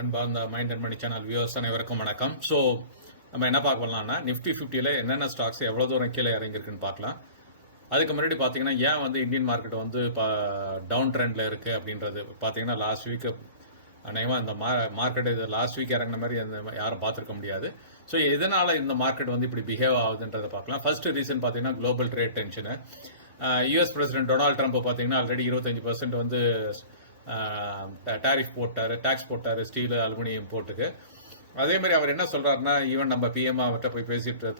அன்பார்ந்த mind and money channel viewers அனைவருக்கும் வணக்கம். ஸோ நம்ம என்ன பார்க்கலாம்னா நிஃப்டி 50ல் என்னென்ன ஸ்டாக்ஸ் எவ்வளோ தூரம் கீழே இறங்கியிருக்குன்னு பார்க்கலாம். அதுக்கு முன்னாடி பார்த்தீங்கன்னா ஏன் வந்து இந்தியன் மார்க்கெட் வந்து இப்போ டவுன் ட்ரெண்டில் இருக்குது அப்படின்றது பார்த்தீங்கன்னா லாஸ்ட் வீக்கு அநேகமாக இந்த மார்க்கெட் இது லாஸ்ட் வீக் இறங்கின மாதிரி யாரும் பார்த்துருக்க முடியாது. ஸோ எதனால் இந்த மார்க்கெட் வந்து இப்படி பிஹேவ் ஆகுதுன்றதை பார்க்கலாம். ஃபர்ஸ்ட் ரீசன் பார்த்தீங்கன்னா global trade tension. US president Donald Trump பார்த்தீங்கன்னா ஆல்ரெடி 25% வந்து டாரிஃப் போட்டார், டேக்ஸ் போட்டார் ஸ்டீல் அலுமினியம் போட்டுக்கு. அதே மாதிரி அவர் என்ன சொல்கிறாருன்னா, ஈவன் நம்ம பிஎம் அவர்கிட்ட போய்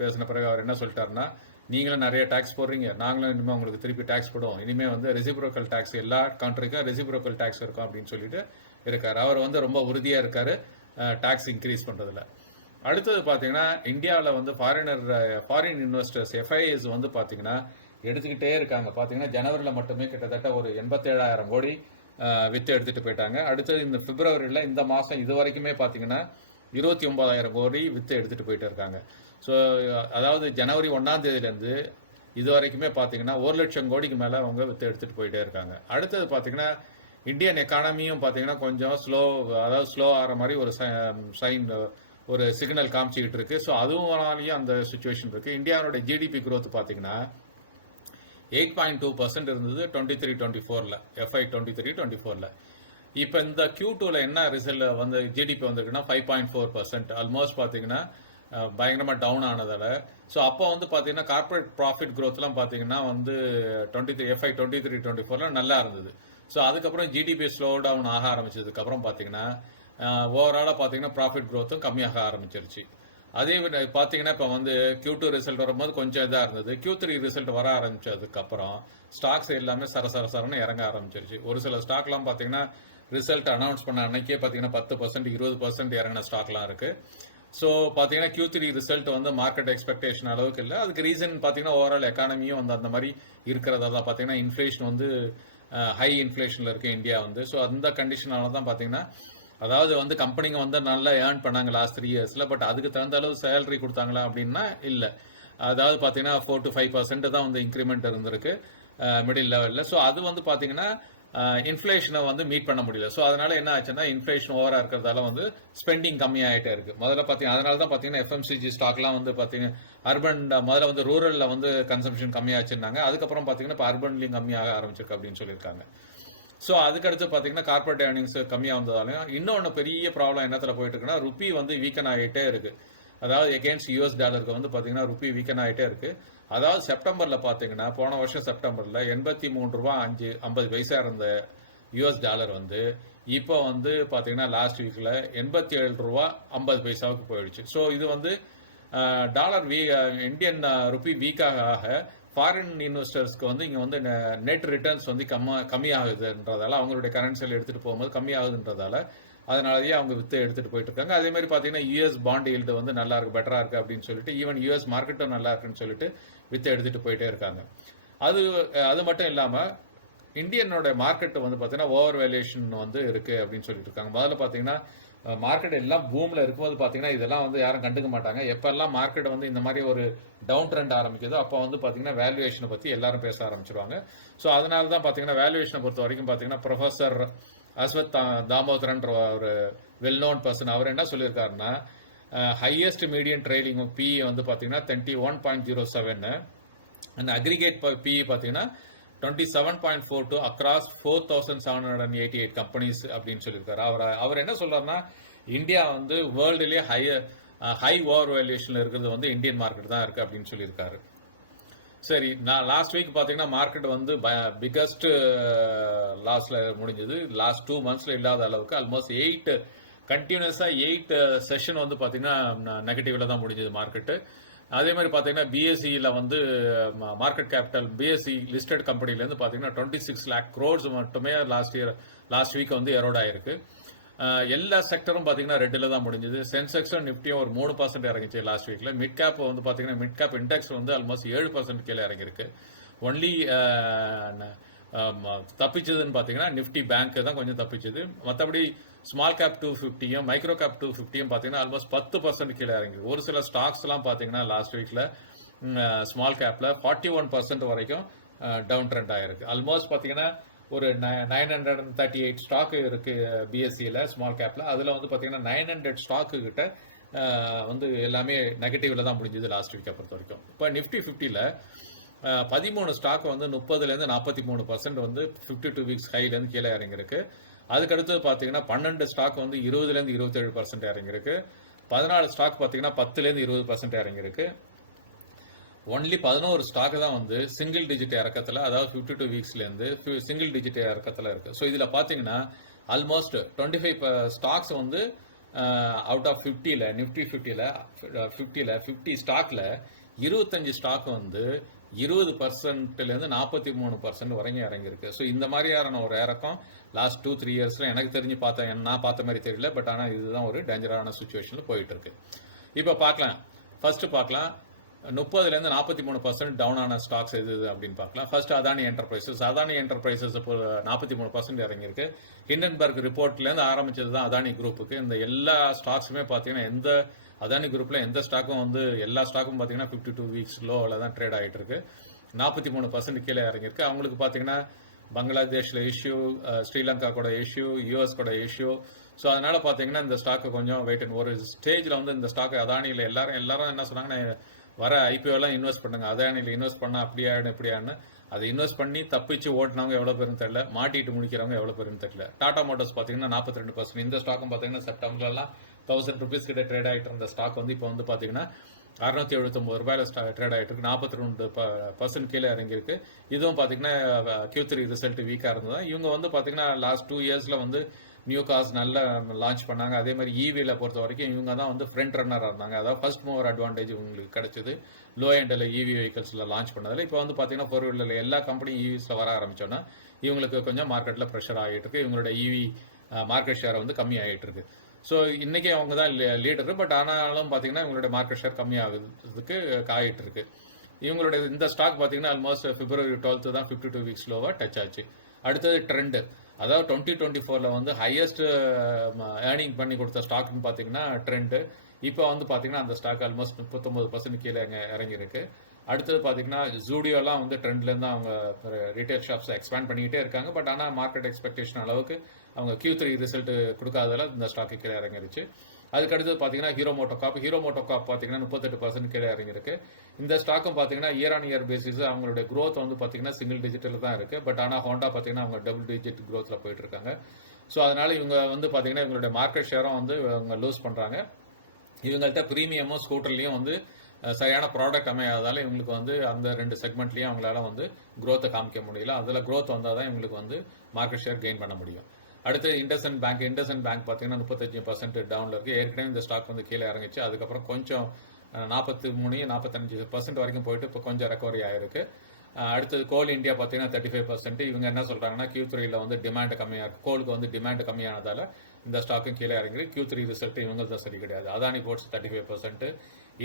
பேசின பிறகு அவர் என்ன சொல்லிட்டாருன்னா, நீங்களும் நிறைய டேக்ஸ் போடுறீங்க, நாங்களும் இனிமேல் உங்களுக்கு திருப்பி டேக்ஸ் போடுவோம், இனிமேல் வந்து ரெசிப்ரோக்கல் டேக்ஸ் எல்லா கண்ட்ரிக்கும் ரெசிப்ரோக்கல் டேக்ஸ் இருக்கும் அப்படின்னு சொல்லிட்டு இருக்கார். அவர் வந்து ரொம்ப உறுதியாக இருக்கார் டேக்ஸ் இன்க்ரீஸ் பண்ணுறதுல. அடுத்தது பார்த்தீங்கன்னா இந்தியாவில் வந்து ஃபாரின் இன்வெஸ்டர்ஸ் எஃப்ஐஎஸ் வந்து பார்த்தீங்கன்னா எடுத்துக்கிட்டே இருக்காங்க. பார்த்தீங்கன்னா ஜனவரியில் மட்டுமே கிட்டத்தட்ட ஒரு 87,000 கோடி வித்து எடுத்துகிட்டு போயிட்டாங்க. அடுத்தது இந்த பிப்ரவரியில் இந்த மாதம் இது வரைக்குமே பார்த்தீங்கன்னா 29,000 கோடி வித்து எடுத்துகிட்டு போயிட்டு இருக்காங்க. ஸோ அதாவது ஜனவரி 1ஆம் தேதியிலேருந்து இது வரைக்குமே பார்த்தீங்கன்னா 1 லட்சம் கோடிக்கு மேலே அவங்க வித்து எடுத்துகிட்டு போயிட்டே இருக்காங்க. அடுத்தது பார்த்தீங்கன்னா இந்தியன் எக்கானமியும் பார்த்தீங்கன்னா கொஞ்சம் ஸ்லோ ஆகிற மாதிரி ஒரு சைன் ஒரு சிக்னல் காமிச்சிக்கிட்டு இருக்கு. ஸோ அதுவாலேயும் அந்த சுச்சுவேஷன் இருக்குது. இந்தியாவோட ஜிடிபி growth பார்த்தீங்கன்னா 8.2% இருந்தது 23-24ல், FY 23-24ல். இப்போ இந்த Q2ல என்ன ரிசல்ட் வந்து ஜிடிபி வந்திருக்குன்னா 5.4%, ஆல்மோஸ்ட் பார்த்தீங்கன்னா பயங்கரமாக டவுன் ஆனதால். ஸோ அப்போ வந்து பார்த்தீங்கன்னா கார்பரேட் ப்ராஃபிட் க்ரோத்லாம் பார்த்தீங்கன்னா வந்து FY 23-24ல் நல்லா இருந்தது. ஸோ அதுக்கப்புறம் ஜிடிபி ஸ்லோ டவுன் ஆக ஆரம்பிச்சதுக்கப்புறம் பார்த்தீங்கன்னா ஓவராலாக பார்த்தீங்கன்னா ப்ராஃபிட் க்ரோத்தும் கம்மியாக ஆரம்பிச்சிருச்சு. அதே பார்த்தீங்கன்னா இப்போ வந்து Q2 ரிசல்ட் வரும்போது கொஞ்சம் இதாக இருந்தது. Q3 ரிசல்ட் வர ஆரம்பிச்சதுக்கப்புறம் ஸ்டாக்ஸ் எல்லாமே சரன்னு இறங்க ஆரம்பிச்சிருச்சு. ஒரு சில ஸ்டாக்லாம் பார்த்தீங்கன்னா ரிசல்ட் அனௌன்ஸ் பண்ண அன்னைக்கே பார்த்தீங்கன்னா 10%, 20% இறங்கின ஸ்டாக்லாம் இருக்குது. ஸோ பார்த்தீங்கன்னா Q3 ரிசல்ட் வந்து மார்க்கெட் எக்ஸ்பெக்டேஷன் அளவுக்கு இல்லை. அதுக்கு ரீசன் பார்த்தீங்கன்னா ஓவரால் எக்கானமியும் வந்து அந்த மாதிரி இருக்கிறதா தான். பார்த்தீங்கன்னா இன்ஃப்ளேஷன் வந்து ஹை இன்ஃப்ளேஷனில் இருக்குது இந்தியா வந்து. ஸோ அந்த கண்டிஷனால தான் பார்த்தீங்கன்னா அதாவது வந்து கம்பெனிங்க வந்து நல்லா ஏர்ன் பண்ணாங்க லாஸ்ட் 3 இயர்ஸில். பட் அதுக்கு தகுந்த அளவு சேலரி கொடுத்தாங்களா அப்படின்னா இல்லை. அதாவது பார்த்தீங்கன்னா 4-5% தான் வந்து இன்க்ரிமெண்ட் இருந்திருக்கு மிடில் லெவலில். ஸோ அது வந்து பார்த்தீங்கன்னா இன்ஃப்ளேஷனை வந்து மீட் பண்ண முடியல. ஸோ அதனால என்ன ஆச்சுன்னா இன்ஃப்ளேஷன் ஓவராக இருக்கிறதால வந்து ஸ்பெண்டிங் கம்மியாகிட்டே இருக்கு. முதல்ல பார்த்தீங்கன்னா அதனால தான் பார்த்தீங்கன்னா FMCG ஸ்டாக்லாம் வந்து பார்த்தீங்கன்னா அர்பன் முதல்ல வந்து ரூரலில் வந்து கன்சம்ஷன் கம்மியாச்சுன்னாங்க. அதுக்கப்புறம் பார்த்தீங்கன்னா இப்போ அர்பன்லையும் கம்மியாக ஆரம்பிச்சிருக்கு அப்படின்னு சொல்லியிருக்காங்க. ஸோ அதுக்கடுத்து பார்த்தீங்கன்னா கார்பரேட் ஏர்னிங்ஸ் கம்மியாக வந்ததாலையும் இன்னொன்று பெரிய ப்ராப்ளம் என்னத்தில் போயிட்டு இருக்குன்னா ருப்பி வந்து வீக்கன் ஆகிட்டே இருக்கு. அதாவது எகெயின்ஸ்ட் US டாலருக்கு வந்து பார்த்தீங்கன்னா ருப்பி வீக்கன் ஆகிட்டே இருக்கு. அதாவது செப்டம்பரில் பார்த்தீங்கன்னா போன வருஷம் செப்டம்பரில் 83 ரூபா 50 பைசா இருந்த US டாலர் வந்து இப்போ வந்து பார்த்தீங்கன்னா லாஸ்ட் வீக்கில் 87 ரூபா 50 பைசாவுக்கு போயிடுச்சு. ஸோ இது வந்து டாலர் இந்தியன் ருப்பி வீக்காக ஃபாரின் இன்வெஸ்டர்ஸ்க்கு வந்து இங்கே வந்து நெட் ரிட்டர்ன்ஸ் வந்து கம்மியாகுதுன்றதால அவங்களுடைய கரன்சியில் எடுத்துகிட்டு போகும்போது கம்மியாகுதுன்றதால அதனாலேயே அவங்க வித்து எடுத்துகிட்டு போயிட்டு இருக்காங்க. அதே மாதிரி பார்த்தீங்கன்னா US பாண்ட் ஈல்டு வந்து நல்லா இருக்கு, பெட்டராக இருக்குது அப்படின்னு சொல்லிட்டு ஈவன் US மார்க்கெட்டும் நல்லா இருக்குன்னு சொல்லிட்டு வித்து எடுத்துகிட்டு போயிட்டே இருக்காங்க. அது மட்டும் இல்லாமல் இந்தியனோட மார்க்கெட் வந்து பார்த்தீங்கன்னா ஓவர் வேல்யூஷன் வந்து இருக்குது அப்படின்னு சொல்லிட்டு இருக்காங்க. முதல்ல பார்த்தீங்கன்னா மார்க்கெட் எல்லாம் பூமில் இருக்கும்போது பார்த்தீங்கன்னா இதெல்லாம் வந்து யாரும் கண்டுக்க மாட்டாங்க. எப்பெல்லாம் மார்க்கெட் வந்து இந்த மாதிரி ஒரு டவுன் ட்ரெண்ட் ஆரம்பிக்குதோ அப்போ வந்து பார்த்தீங்கன்னா வேல்யூவேஷனை பற்றி எல்லாரும் பேச ஆரம்பிச்சிருவாங்க. ஸோ அதனால தான் பார்த்தீங்கன்னா வேல்யூவேஷனை பொறுத்த வரைக்கும் பார்த்தீங்கன்னா ப்ரொஃபஸர் அஸ்வத் தாமோதரன்ற ஒரு வெல் நோன் பர்சன் அவர் என்ன சொல்லியிருக்காருன்னா ஹையஸ்ட் மீடியம் ட்ரேடிங் PE வந்து பார்த்தீங்கன்னா 21.07 அண்ட் அக்ரிகேட் PE பார்த்தீங்கன்னா 27.42 அக்ராஸ் 4,788 கம்பெனிஸ் அப்படின்னு சொல்லியிருக்காரு. அவர் என்ன சொல்றாருன்னா இந்தியா வந்து வேர்ல்டுலேயே ஹை ஓவர் வேல்யூஷனில் இருக்கிறது வந்து இந்தியன் மார்க்கெட் தான் இருக்குது அப்படின்னு சொல்லியிருக்காரு. சரி, நான் லாஸ்ட் வீக் பார்த்தீங்கன்னா மார்க்கெட் வந்து பிக்கஸ்ட் லாஸில் முடிஞ்சது. லாஸ்ட் 2 மந்த்ஸில் இல்லாத அளவுக்கு ஆல்மோஸ்ட் 8 செஷன் வந்து பார்த்தீங்கன்னா நெகட்டிவில் தான் முடிஞ்சது மார்க்கெட்டு. அதே மாதிரி பார்த்தீங்கன்னா BSEயில் வந்து மார்க்கெட் கேபிட்டல் BSE லிஸ்டட் கம்பெனிலேருந்து பார்த்தீங்கன்னா 26 lakh crores மட்டுமே லாஸ்ட் வீக் வந்து எரோட் ஆயிருக்கு. எல்லா செக்டரும் பார்த்தீங்கன்னா ரெட்டில் தான் முடிஞ்சது. சென்செக்ஸும் நிஃப்டியும் ஒரு 3% இறங்கிச்சு லாஸ்ட் வீக்கில். மிட் கேப் வந்து பார்த்தீங்கன்னா மிட் கேப் இண்டெக்ஸ் வந்து ஆல்மோஸ்ட் 7% கீழே இறங்கியிருக்கு. ஒன்லி தப்பிச்சதுன்னு பார்த்தீங்கன்னா நிஃப்டி பேங்க் தான் கொஞ்சம் தப்பிச்சது. மற்றபடி ஸ்மால் கேப் 250யும் மைக்ரோ கேப் 250யும் பார்த்தீங்கன்னா ஆல்மோஸ்ட் 10% கீழே இறங்கிருக்கு. ஒரு சில ஸ்டாக்ஸ்லாம் பார்த்தீங்கன்னா லாஸ்ட் வீக்கில் ஸ்மால் கேப்பில் 41% வரைக்கும் டவுன் ட்ரெண்ட் ஆகிருக்கு. ஆல்மோஸ்ட் பார்த்தீங்கன்னா ஒரு 938 ஸ்டாக் இருக்குது பிஎஸ்சியில் ஸ்மால் கேப்பில். அதில் வந்து பார்த்தீங்கன்னா 900 ஸ்டாக்கு கிட்ட வந்து எல்லாமே நெகட்டிவில் தான் முடிஞ்சது லாஸ்ட் வீக்கை பொறுத்த வரைக்கும். இப்போ நிஃப்டி 50ல் 13 ஸ்டாக் வந்து 30லேருந்து 43% வந்து 52 வீக்ஸ் ஹைலேருந்து கீழே இறங்கியிருக்கு. அதுக்கடுத்தது பார்த்தீங்கன்னா 12 ஸ்டாக் வந்து 20லேருந்து 27% இறங்கியிருக்கு. 14 ஸ்டாக் பார்த்தீங்கன்னா 10லேருந்து 20% இறங்கியிருக்கு. ஒன்லி 11 ஸ்டாக் தான் வந்து சிங்கிள் டிஜிட் இறக்கத்தில், அதாவது 52 வீக்ஸ்லேருந்து சிங்கிள் டிஜிட் இறக்கத்தில் இருக்குது. ஸோ இதில் பார்த்தீங்கன்னா ஆல்மோஸ்ட் 25 ஸ்டாக்ஸ் வந்து அவுட் ஆஃப் 50ல் நிஃப்டி 50 ஸ்டாக்ல 25 ஸ்டாக் வந்து 20%லேருந்து 43% வரைக்கும் இறங்கியிருக்கு. ஸோ இந்த மாதிரியான ஒரு இறக்கம் லாஸ்ட் 2-3 இயர்ஸில் எனக்கு தெரிஞ்சு நான் பார்த்த மாதிரி தெரியல. பட் ஆனால் இதுதான் ஒரு டேஞ்சரான சுச்சுவேஷனில் போயிட்டு இருக்கு. இப்போ பார்க்கலாம், ஃபர்ஸ்ட் பார்க்கலாம் 30லேருந்து 43% டவுன் ஆன ஸ்டாக்ஸ் எது அப்படின்னு பார்க்கலாம். First Adani enterprises. Adani enterprises இப்போ 43% இறங்கியிருக்கு. ஹிண்டன்பர்க் ரிப்போர்ட்லேருந்து ஆரம்பிச்சது தான் அதானி குரூப்புக்கு. இந்த எல்லா ஸ்டாக்ஸுமே பார்த்தீங்கன்னா எந்த அதானி குரூப்பில் எந்த ஸ்டாக்கும் வந்து எல்லா ஸ்டாக்கும் பார்த்தீங்கன்னா 52 வீக்ஸ் லோவில் தான் ட்ரேட் ஆகிட்டு இருக்கு. 43% கீழே இறங்கியிருக்கு. அவங்களுக்கு பார்த்தீங்கன்னா பங்களாதேஷில் இஷ்யூ, ஸ்ரீலங்கா கூட இஷ்யூ, யூஎஸ் கூட இஷ்யூ. ஸோ அதனால் பார்த்தீங்கன்னா இந்த ஸ்டாக்கு கொஞ்சம் வெயிட் அண்ட் ஒரு ஸ்டேஜில் வந்து இந்த ஸ்டாக் அதானியில் எல்லாரும் என்ன சொன்னாங்கன்னா வர ஐபிஓலாம் இன்வெஸ்ட் பண்ணுங்க, அதானியில் இன்வெஸ்ட் பண்ணால் அப்படியே இப்படியான்னு. அதை இன்வெஸ்ட் பண்ணி தப்பிச்சு ஓட்டினவங்க எவ்வளோ பேருன்னு தெரியல, மாட்டிட்டு முடிக்கிறவங்க எவ்வளோ பேருன்னு தெரியல. டாடா மோட்டர்ஸ் பார்த்தீங்கன்னா 42%. இந்த ஸ்டாக்கும் பார்த்தீங்கன்னா செப்டம்பர்லாம் 1000 ருபீஸ் கிட்ட ட்ரேட் ஆகிட்டு இருந்த ஸ்டாக் வந்து இப்போ வந்து பார்த்தீங்கன்னா 679 ரூபாயில் ட்ரேட் ஆகிட்டு இருக்கு. 42% கீழே இறங்கியிருக்கு. இதுவும் பார்த்தீங்கன்னா Q3 ரிசல்ட் வீக்காக இருந்தது. இவங்க வந்து பார்த்தீங்கன்னா லாஸ்ட் 2 இயர்ஸில் வந்து நியூ கார்ஸ் நல்லா லான்ச் பண்ணாங்க. அதே மாதிரி ஈவியில் பொறுத்த வரைக்கும் இவங்க தான் வந்து ஃப்ரண்ட் ரன்னராக இருந்தாங்க. அதாவது ஃபர்ஸ்ட் மூவர் அட்வான்டேஜ் உங்களுக்கு கிடைச்சது லோ எண்டில் ஈவி வெஹிக்கல்ஸில் லான்ச் பண்ணதில். இப்போ வந்து பார்த்தீங்கன்னா 4 வீலரில் எல்லா கம்பெனியும் ஈவிஸில் வர ஆரம்பிச்சோன்னா இவங்களுக்கு கொஞ்சம் மார்க்கெட்டில் ப்ரெஷர் ஆகிட்டு இருக்கு. இவங்களோட ஈவி மார்க்கெட் ஷேர் வந்து கம்மி ஆகிட்டு இருக்கு. ஸோ இன்றைக்கி அவங்க தான் லீடரு. பட் ஆனாலும் பார்த்தீங்கன்னா இவங்களுடைய மார்க்கெட் ஷேர் கம்மியாகிறதுக்கு ஆகிட்டு இருக்கு. இவங்களுடைய இந்த ஸ்டாக் பார்த்தீங்கன்னா ஆல்மோஸ்ட் February 12 தான் 52 வீக்ஸ் லோவாக டச் ஆச்சு. அடுத்தது ட்ரெண்டு, அதாவது 2024 வந்து ஹையஸ்ட் ஏர்னிங் பண்ணி கொடுத்த ஸ்டாக்னு பார்த்தீங்கன்னா ட்ரெண்டு. இப்போ வந்து பார்த்தீங்கன்னா அந்த ஸ்டாக் ஆல்மோஸ்ட் 39% கீழே இறங்கியிருக்கு. அடுத்தது பார்த்தீங்கன்னா ஜூடியோலாம் வந்து ட்ரெண்ட்லேருந்து அவங்க ரீட்டைல் ஷாப்ஸை எக்ஸ்பேண்ட் பண்ணிக்கிட்டே இருக்காங்க. பட் ஆனால் மார்க்கெட் எக்ஸ்பெக்டேஷன் அளவுக்கு அவங்க Q3 ரிசல்ட் கொடுக்காததால் இந்த ஸ்டாக்கு கீழே இறங்கிருச்சு. அதுக்கடுத்தது பார்த்தீங்கன்னா ஹீரோ மோட்டோகார்ப் பார்த்தீங்கன்னா 38% கீழே இறங்கியிருக்கு. இந்த ஸ்டாக்கும் பார்த்தீங்கன்னா இயர் ஆன் இயர் பேசிஸ் அவங்களுடைய க்ரோத் வந்து பார்த்தீங்கன்னா சிங்கிள் டிஜிட்டில் தான் இருக்குது. பட் ஆனால் ஹோண்டா பார்த்தீங்கன்னா அவங்க டபுள் டிஜிட் க்ரோத்தில் போயிட்டு இருக்காங்க. ஸோ அதனால் இவங்க வந்து பார்த்தீங்கன்னா இவங்களுடைய மார்க்கெட் ஷேரும் வந்து அவங்க லூஸ் பண்ணுறாங்க. இவங்கள்ட்ட ப்ரீமியமும் ஸ்கூட்டர்லேயும் வந்து சரியான ப்ராடக்ட் அமையாததால் இவங்களுக்கு வந்து அந்த 2 செக்மெண்ட்லேயும் அவங்களால வந்து க்ரோத்தை காமிக்க முடியல. அதில் க்ரோத் வந்தால் தான் இவங்களுக்கு வந்து மார்க்கெட் ஷேர் கெயின் பண்ண முடியும். அடுத்து இண்டஸ்இண்ட் பேங்க் பார்த்தீங்கன்னா 35% டவுனில் இருக்குது. ஏற்கனவே இந்த ஸ்டாக் வந்து கீழே இறங்கிச்சு. அதுக்கப்புறம் கொஞ்சம் 43-45% வரைக்கும் போயிட்டு இப்போ கொஞ்சம் ரெக்கவரி ஆகிருக்கு. அடுத்தது கோல் இந்தியா பார்த்தீங்கன்னா 35%. இவங்க என்ன சொல்கிறாங்கன்னா Q3ல் வந்து டிமாண்ட் கம்மியாக இருக்குது. கோலுக்கு வந்து டிமாண்ட் கம்மியானதால் இந்த ஸ்டாக்கும் கீழே இறங்கி. Q3 ரிசல்ட் இவங்க தான் சரி கிடையாது. அதானி போர்ட்ஸ் 35%.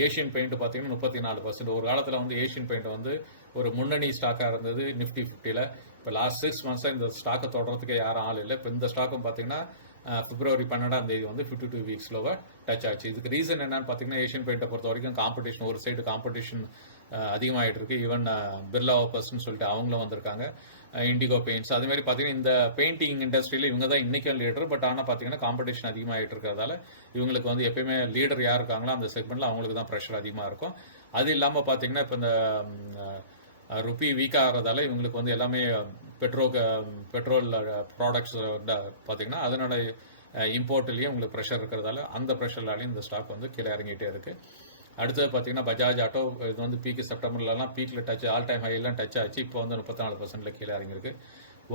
ஏஷியன் பெயிண்ட் பார்த்தீங்கன்னா 34%. ஒரு காலத்தில் வந்து ஏஷியன் பெயிண்ட் வந்து ஒரு முன்னணி ஸ்டாக்காக இருந்தது நிஃப்டி 50ல். இப்போ லாஸ்ட் 6 மந்த்ஸாக இந்த ஸ்டாக்கை தொடர்றதுக்கு யாரும் ஆள் இல்லை. இப்போ இந்த ஸ்டாக்கும் பார்த்தீங்கன்னா February 12 வந்து 52 வீக்ஸ் லோவாக டச் ஆச்சு. இதுக்கு ரீசன் என்னன்னு பார்த்தீங்கன்னா ஏஷியன் பெயிண்ட்டை பொறுத்த வரைக்கும் காம்படிஷன், ஒரு சைடு காம்படிஷன் அதிகமாகிட்டு இருக்கு. ஈவன் பிர்லா ஓப்பர்ஸ்ன்னு சொல்லிட்டு அவங்களும் வந்திருக்காங்க, இண்டிகோ பெயிண்ட்ஸ். அதுமாதிரி பார்த்தீங்கன்னா இந்த பெயிண்டிங் இண்டஸ்ட்ரியில் இவங்க தான் இன்றைக்கும் லீடர். பட் ஆனால் பார்த்தீங்கன்னா காம்படிஷன் அதிகமாகிட்டு இருக்கிறதால இவங்களுக்கு வந்து எப்பயுமே லீடர் யார் இருக்காங்களோ அந்த செக்மெண்ட்டில் அவங்களுக்கு தான் ப்ரெஷர் அதிகமாக இருக்கும். அது இல்லாமல் பார்த்தீங்கன்னா இப்போ இந்த ருப்பி வீக்காக ஆகிறதால இவங்களுக்கு வந்து எல்லாமே பெட்ரோல் ப்ராடக்ட்ஸ் பார்த்தீங்கன்னா அதனோட இம்போர்ட்லேயும் உங்களுக்கு ப்ரெஷர் இருக்கிறதால அந்த ப்ரெஷர்லாலையும் இந்த ஸ்டாக் வந்து கீழே இறங்கிட்டே இருக்குது. அடுத்தது பார்த்தீங்கன்னா பஜாஜ் ஆட்டோ, இது வந்து செப்டம்பர்லாம் பீக்கில் டச், ஆல் டைம் ஹைலாம் டச் ஆச்சு. இப்போ வந்து 34% கீழே இறங்கியிருக்கு.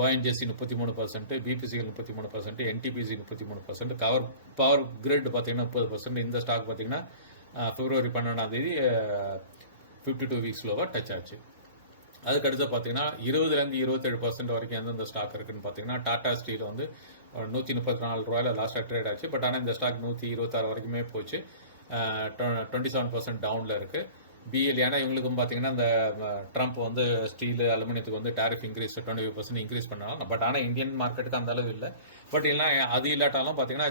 ONGC 33%, BPCL 33%, NTPC 33%, power grid பார்த்தீங்கன்னா 30%. இந்த ஸ்டாக் பார்த்தீங்கன்னா February 12 52 வீக்ஸ் லோவாக டச் ஆச்சு. அதுக்கடுத்து பார்த்தீங்கன்னா 20லேருந்து 27% வரைக்கும் எந்தெந்த ஸ்டாக் இருக்குன்னு பார்த்தீங்கன்னா டாடா ஸ்டீல் வந்து 134 ரூபாயில் லாஸ்ட்டாக ட்ரேட் ஆச்சு. பட் ஆனால் இந்த ஸ்டாக் 126 வரைக்குமே போச்சு. 27% டவுனில் இருக்குது. BL ஏன்னா இவங்களுக்கும் பார்த்தீங்கன்னா இந்த ட்ரம்ப் வந்து ஸ்டீல் அலுமினியத்துக்கு வந்து டேரிஃப் இன்க்ரீஸ் 25% இன்க்ரீஸ் பண்ணலாம். பட் ஆனால் இந்தியன் மார்க்கெட்டுக்கு அந்த அளவு இல்லை. பட் இல்லை அது இல்லாட்டாலும் பார்த்தீங்கன்னா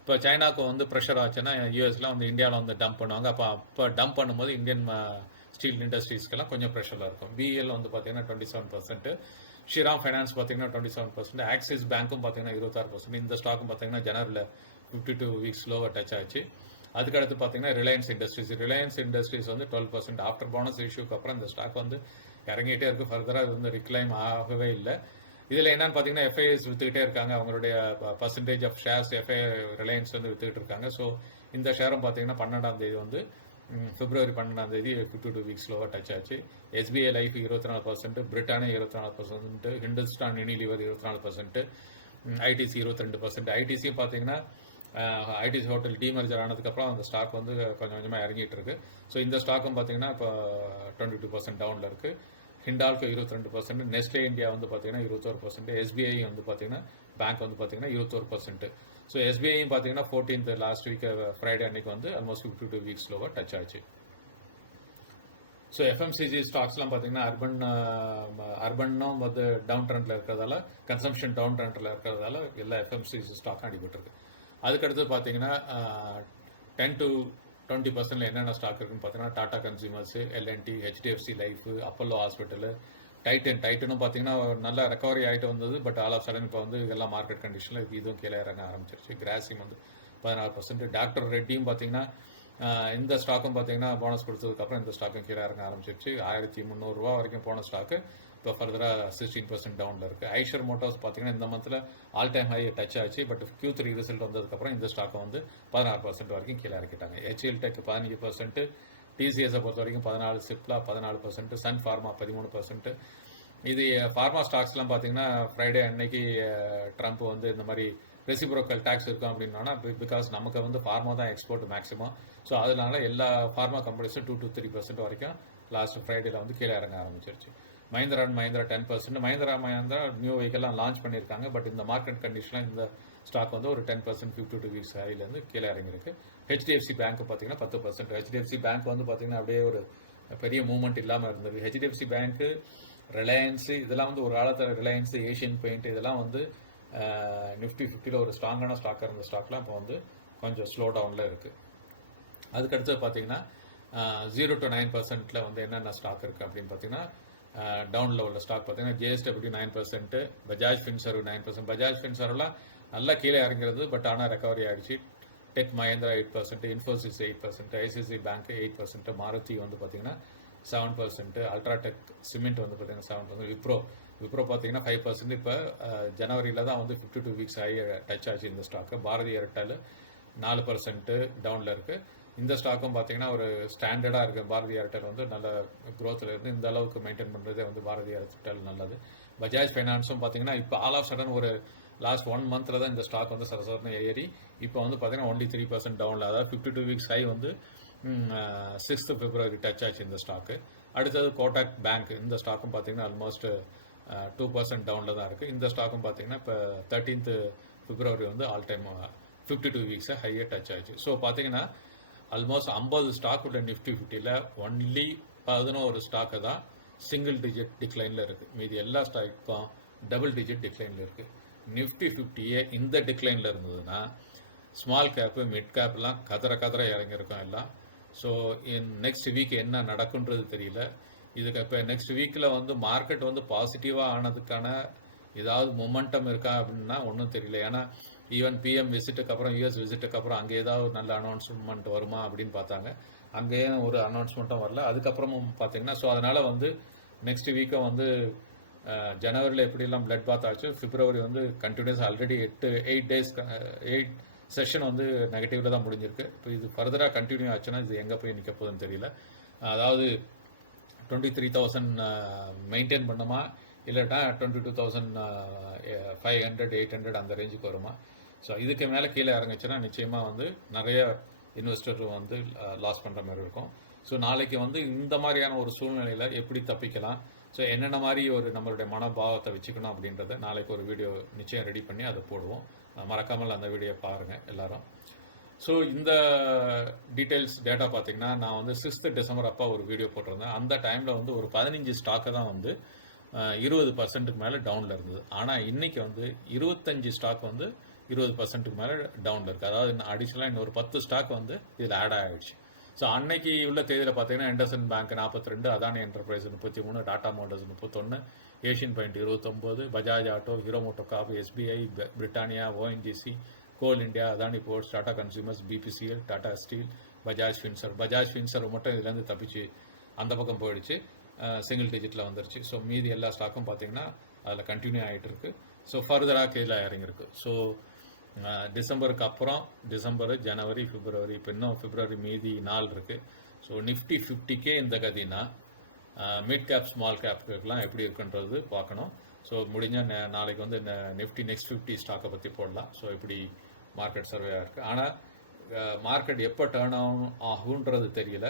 இப்போ சைனாவுக்கு வந்து ப்ரெஷர் ஆச்சுன்னா யூஎஸில் வந்து இந்தியாவில் வந்து டம்ப் பண்ணுவாங்க. அப்போ டம்ப் பண்ணும்போது இந்தியன் ஸ்டீல் இண்டஸ்ட்ரீஸ்க்கெல்லாம் கொஞ்சம் ப்ரெஷரில் இருக்கும். BL வந்து பார்த்தீங்கன்னா 27%. ஸ்ரீராம் ஃபைனான்ஸ் பார்த்தீங்கன்னா 27%, ஆக்சிஸ் பேங்க்கும் பார்த்தீங்கன்னா 26%. இந்த ஸ்டாக்கும் பார்த்தீங்கன்னா ஜனவரியில் 52 வீக்ஸ் லோவாக டச் ஆச்சு. அதுக்கடுத்து பார்த்தீங்கன்னா ரிலையன்ஸ் இண்டஸ்ட்ரீஸ் வந்து 12%. ஆஃப்டர் போனஸ் இஷ்யூக்கு அப்புறம் இந்த ஸ்டாக் வந்து இறங்கிட்டே இருக்குது. ஃபர்தராக அது வந்து ரிக்ளைம் ஆகவே இல்லை. இதில் என்னன்னு பார்த்தீங்கன்னா எஃப்ஐஎஸ் விற்றுக்கிட்டே இருக்காங்க. அவங்களுடைய பர்சன்டேஜ் ஆஃப் ஷேர்ஸ் ரிலையன்ஸ் வந்து விற்றுக்கிட்டு இருக்காங்க. ஸோ இந்த ஷேரும் பார்த்தீங்கன்னா 12ஆம் தேதி வந்து பிப்ரவரி 12ஆம் தேதி 52 வீக்ஸ் லோவாக டச் ஆச்சு. SBI life 24%, Britannia 24%, Hindustan Unilever 24%, ITC 22%. ஐடிசியும் பார்த்தீங்கன்னா ஐடிசி ஹோட்டல் டீமர்ஜர் ஆனதுக்கப்புறம் அந்த ஸ்டாக் வந்து கொஞ்சம் கொஞ்சமாக இறங்கிட்டு இருக்கு. ஸோ இந்த ஸ்டாக்கும் பார்த்தீங்கன்னா இப்போ 22% டவுனில் இருக்குது. ஹிண்டால்கோ 22%, நெஸ்லே இந்தியா வந்து பார்த்தீங்கன்னா 21%, எஸ்பிஐ வந்து பார்த்தீங்கன்னா பேங்க் வந்து பார்த்தீங்கன்னா 21%. ஸோ எஸ்பிஐயும் பார்த்தீங்கன்னா 14th லாஸ்ட் வீக் ஃப்ரைடே அன்னைக்கு வந்து ஆல்மோஸ்ட் 52 வீக்ஸ் லோவாக டச் ஆச்சு. ஸோ எஃப்எம்சிஜி ஸ்டாக்ஸ்லாம் பார்த்தீங்கன்னா அர்பனும் வந்து டவுன் ட்ரெண்டில் இருக்கிறதால, கன்சம்ஷன் டவுன் ட்ரெண்டில் இருக்கிறதால எல்லா எஃப்எம்சிஜி ஸ்டாக்கும் அடிபட்டுருக்கு. அதுக்கடுத்து பார்த்தீங்கன்னா 10 to 20% என்னென்ன ஸ்டாக் இருக்குன்னு பார்த்தீங்கன்னா Tata consumers, LNT, HDFC life, Apollo hospital, டைட்டனும் பார்த்தீங்கன்னா நல்ல ரெக்கவரி ஆகிட்டு வந்தது. பட் ஆல் ஆஃப் சடன் இப்போ வந்து இதெல்லாம் மார்க்கெட் கண்டிஷனில் இதுவும் கீழே இறங்க ஆரம்பிச்சிருச்சு. கிராசிம் வந்து 16%. டாக்டர் ரெட்டியும் பார்த்தீங்கன்னா இந்த ஸ்டாக்கும் பார்த்தீங்கன்னா போனஸ் கொடுத்ததுக்கப்புறம் இந்த ஸ்டாக்கும் கீழே இறங்க ஆரம்பிச்சிருச்சு. 1300 ரூபா வரைக்கும் போன ஸ்டாக்கு இப்போ ஃபர்தராக 16% டவுனில் இருக்குது. ஐஷர் மோட்டார்ஸ் பார்த்தீங்கன்னா இந்த மந்தில் ஆல் டைம் ஹை டச் ஆச்சு. பட் Q3 ரிசல்ட் வந்ததுக்கப்புறம் இந்த ஸ்டாக்கை வந்து 16% வரைக்கும் கீழே இறக்கிட்டாங்க. HCL டெக் 15%, டிசிஎஸை பொறுத்த வரைக்கும் 14%, சிப்லா 14%, சன் ஃபார்மா 13%. இது ஃபார்மா ஸ்டாக்ஸ்லாம் பார்த்தீங்கன்னா ஃப்ரைடே அன்னைக்கு ட்ரம்ப் வந்து இந்த மாதிரி ரெசிப்ரோக்கல் டேக்ஸ் இருக்கும் அப்படின்னா, பிகாஸ் நமக்கு வந்து ஃபார்மா தான் எக்ஸ்போர்ட் மேக்ஸிமம். ஸோ அதனால எல்லா ஃபார்மா கம்பெனிஸும் 2 to 3% வரைக்கும் லாஸ்ட் ஃப்ரைடேல வந்து கீழே இறங்க ஆரம்பிச்சிருச்சு. மஹிந்திரா 10%. மஹிந்திரா நியூ வெஹிக்கல்லாம் லான்ச் பண்ணியிருக்காங்க. பட் இந்த மார்க்கெட் கண்டிஷனில் இந்த ஸ்டாக் வந்து ஒரு 10% 52 வீக்ஸ் ஹைலேருந்து கீழே இறங்கியிருக்கு. ஹெச்டிஎஃப்சி பேங்க் பார்த்தீங்கன்னா 10%. ஹெச்டிஎஃப்சி பேங்க் வந்து பார்த்தீங்கன்னா அப்படியே ஒரு பெரிய மூவ்மெண்ட் இல்லாமல் இருந்தது. ஹெச்டிஎஃப்சி பேங்க்கு, ரிலையன்ஸு இதெல்லாம் வந்து ஒரு காலத்தில் ரிலையன்ஸு, ஏஷியன் பெயிண்ட் இதெல்லாம் வந்து நிஃப்டி 50ல் ஒரு ஸ்ட்ராங்கான ஸ்டாக்காக இருந்த ஸ்டாக்லாம் இப்போ வந்து கொஞ்சம் ஸ்லோ டவுனில் இருக்குது. அதுக்கடுத்து பார்த்தீங்கன்னா 0 to 9% வந்து என்னென்ன ஸ்டாக் இருக்குது அப்படின்னு பார்த்தீங்கன்னா டவுனில் உள்ள ஸ்டாக் பார்த்தீங்கன்னா ஜேஎஸ்டபிள்யூ 9%, பஜாஜ் ஃபின்சர்வ் 9%. பஜாஜ் ஃபின்சர்வ்லாம் நல்லா கீழே இறங்கிறது. பட் ஆனால் ரெக்கவரி ஆகிடுச்சு. Tech Mahindra 8%, Infosys 8%, ICICI bank 8%, Maruti வந்து பார்த்தீங்கன்னா 7%, அல்ட்ராடெக் சிமெண்ட் வந்து பார்த்தீங்கன்னா 7%, விப்ரோ பார்த்தீங்கன்னா 5%. இப்போ ஜனவரியில் தான் வந்து 52 வீக்ஸ் ஆகி டச் ஆச்சு இந்த ஸ்டாக்கு. பாரதி ஏர்டெல் 4% டவுனில் இருக்குது. இந்த ஸ்டாக்கும் பார்த்தீங்கன்னா ஒரு ஸ்டாண்டர்டாக இருக்குது. பாரதி ஏர்டெல் வந்து நல்ல க்ரோத்தில் இருந்து இந்த அளவுக்கு மெயின்டைன் பண்ணுறதே வந்து பாரதி ஏர்டெல் நல்லது. பஜாஜ் ஃபைனான்ஸும் பார்த்தீங்கன்னா இப்போ ஆல் ஆஃப் சடன் ஒரு லாஸ்ட் 1 மந்தில் தான் இந்த ஸ்டாக் வந்து சரசரன்னு ஏறி இப்போ வந்து பார்த்தீங்கன்னா ஒன்லி 3% டவுனில், அதாவது 52 வீக்ஸ் ஹை வந்து 6th February டச் ஆச்சு இந்த ஸ்டாக்கு. அடுத்தது கோட்டாக் பேங்க். இந்த ஸ்டாக்கும் பார்த்தீங்கன்னா ஆல்மோஸ்ட் 2% டவுனில் தான் இருக்குது. இந்த ஸ்டாக்கும் பார்த்தீங்கன்னா இப்போ 13th February வந்து ஆல் டைம் 52 வீக்ஸை ஹையாக டச் ஆச்சு. ஸோ பார்த்தீங்கன்னா ஆல்மோஸ்ட் 50 ஸ்டாக் உள்ள நிஃப்டி 50ல் ஒன்லி 11 ஸ்டாக்கு தான் சிங்கிள் டிஜிட் டிக்ளைனில் இருக்குது. மீதி எல்லா ஸ்டாக்கும் டபுள் டிஜிட் டிக்ளைனில் இருக்குது. நிஃப்டி 50யே இந்த டிக்ளைனில் இருந்ததுன்னா ஸ்மால் கேப்பு, மிட் கேப்லாம் கதற இறங்கியிருக்கோம் எல்லாம். ஸோ நெக்ஸ்ட் வீக் என்ன நடக்குன்றது தெரியல. இதுக்கு இப்போ நெக்ஸ்ட் வீக்கில் வந்து மார்க்கெட் வந்து பாசிட்டிவாக ஆனதுக்கான ஏதாவது மொமெண்டம் இருக்கா அப்படின்னா ஒன்றும் தெரியல. ஏன்னா ஈவன் பிஎம் விசிட்டுக்கு அப்புறம், யூஎஸ் விசிட்டுக்கு அப்புறம் அங்கே ஏதாவது நல்ல அனௌன்ஸ்மெண்ட் வருமா அப்படின்னு பார்த்தாங்க. அங்கேயும் ஒரு அனௌன்ஸ்மெண்ட்டும் வரல. அதுக்கப்புறமும் பார்த்தீங்கன்னா ஸோ அதனால் வந்து நெக்ஸ்ட் வீக்கும் வந்து ஜனவரியில் எப்படிலாம் பிளட் பாத் ஆச்சு, பிப்ரவரி வந்து கண்டினியூஸ் ஆல்ரெடி 8 செஷன் வந்து நெகட்டிவில் தான் முடிஞ்சிருக்கு. இப்போ இது ஃபர்தராக கண்டினியூ ஆச்சுன்னா இது எங்கே போய் நிற்க போகுதுன்னு தெரியல. அதாவது 23,000 மெயின்டைன் பண்ணுமா, இல்லைன்னா 22,500 800 அந்த ரேஞ்சுக்கு வருமா. ஸோ இதுக்கு மேலே கீழே இறங்குச்சுன்னா நிச்சயமாக வந்து நிறைய இன்வெஸ்டர் வந்து லாஸ் பண்ணுற மாதிரி இருக்கும். ஸோ நாளைக்கு வந்து இந்த மாதிரியான ஒரு சூழ்நிலையில் எப்படி தப்பிக்கலாம், ஸோ என்னென்ன மாதிரி ஒரு நம்மளுடைய மனோபாவத்தை வச்சுக்கணும் அப்படின்றத நாளைக்கு ஒரு வீடியோ நிச்சயம் ரெடி பண்ணி அதை போடுவோம். மறக்காமல் அந்த வீடியோ பாருங்கள் எல்லாரும். ஸோ இந்த டீட்டெயில்ஸ் டேட்டா பார்த்தீங்கன்னா நான் வந்து 6th December அப்போ ஒரு வீடியோ போட்டிருந்தேன். அந்த டைமில் வந்து ஒரு 15 ஸ்டாக்கை தான் வந்து 20%க்கு மேலே டவுனில் இருந்தது. ஆனால் இன்றைக்கி வந்து 25 ஸ்டாக் வந்து 20%க்கு மேலே டவுனில் இருக்குது. அதாவது அடிஷனலாக இன்னொரு 10 ஸ்டாக் வந்து இதில் ஆட் ஆகிடுச்சு. ஸோ அன்னைக்கு உள்ள தேதியில் பார்த்தீங்கன்னா IndusInd bank 42, Adani enterprise 33, Tata motors 31, Asian paint 29, Bajaj auto, Hero MotoCorp, SBI, Britannia, ONGC, coal India, Adani ports, Tata consumers, BPCL, Tata steel, Bajaj finserv மட்டும் இதுலேருந்து தப்பிச்சு அந்த பக்கம் போயிடுச்சு, சிங்கிள் டிஜிட்டில் வந்துருச்சு. ஸோ மீதி எல்லா ஸ்டாக்கும் பார்த்தீங்கன்னா அதில் கண்டினியூ ஆகிட்டு இருக்கு. ஸோ ஃபர்தராக கீழே இறங்கியிருக்கு. ஸோ டிசம்பருக்கு அப்புறம் டிசம்பர், ஜனவரி, பிப்ரவரி, இப்போ இன்னும் பிப்ரவரி மீதி நாள் இருக்குது. ஸோ நிஃப்டி 50K இந்த கதினா மிட் கேப் ஸ்மால் கேப்புக்கெலாம் எப்படி இருக்குன்றது பார்க்கணும். ஸோ முடிஞ்சால் நாளைக்கு வந்து நிஃப்டி நெக்ஸ்ட் 50 ஸ்டாக்கை பற்றி போடலாம். ஸோ இப்படி மார்க்கெட் சர்வே இருக்குது. ஆனால் மார்க்கெட் எப்போ டேர்ன் ஆகுன்றது தெரியல.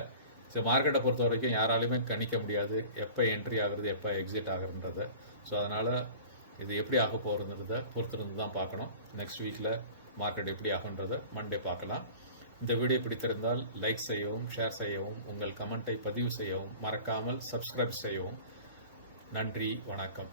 ஸோ மார்க்கெட்டை பொறுத்த வரைக்கும் யாராலையுமே கணிக்க முடியாது எப்போ என்ட்ரி ஆகுறது எப்போ எக்ஸிட் ஆகுறன்றதை. ஸோ அதனால் இது எப்படி ஆக போகிறதுன்றதை பொறுத்திருந்து தான் பார்க்கணும். நெக்ஸ்ட் வீக்கில் மார்க்கெட் எப்படி ஆகுன்றதை மண்டே பார்க்கலாம். இந்த வீடியோ பிடித்திருந்தால் லைக் செய்யவும், ஷேர் செய்யவும், உங்கள் கமெண்ட்டை பதிவு செய்யவும், மறக்காமல் சப்ஸ்கிரைப் செய்யவும். நன்றி, வணக்கம்.